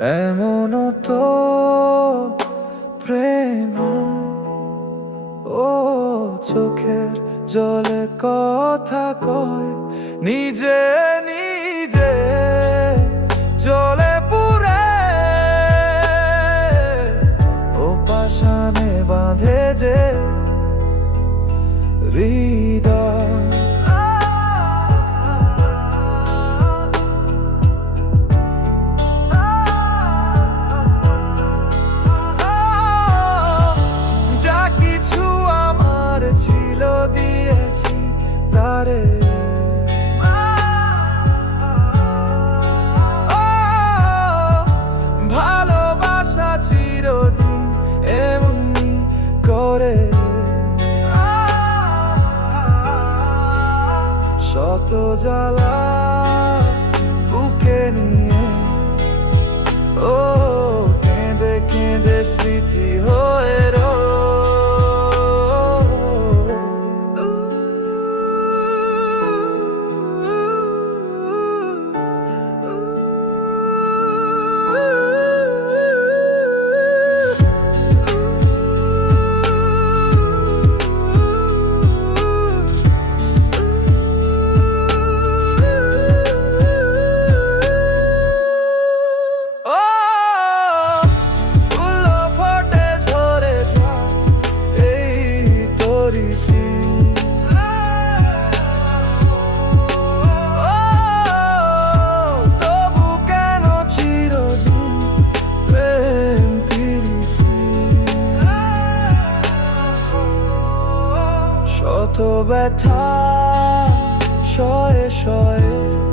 এমন তো প্রেম ও চোখের জলে কথা কয়। নিজে নিজে জলে পুরে ও পাশানে বাঁধে দিয়েছি তারে। ভালোবাসা চিরদিন এমনি করে। শত জ্বালা বুকে নিয়ে, ও, কেঁদে কেঁদে স্মৃতি হয়ে শত ব্যথা শয়ে শয়ে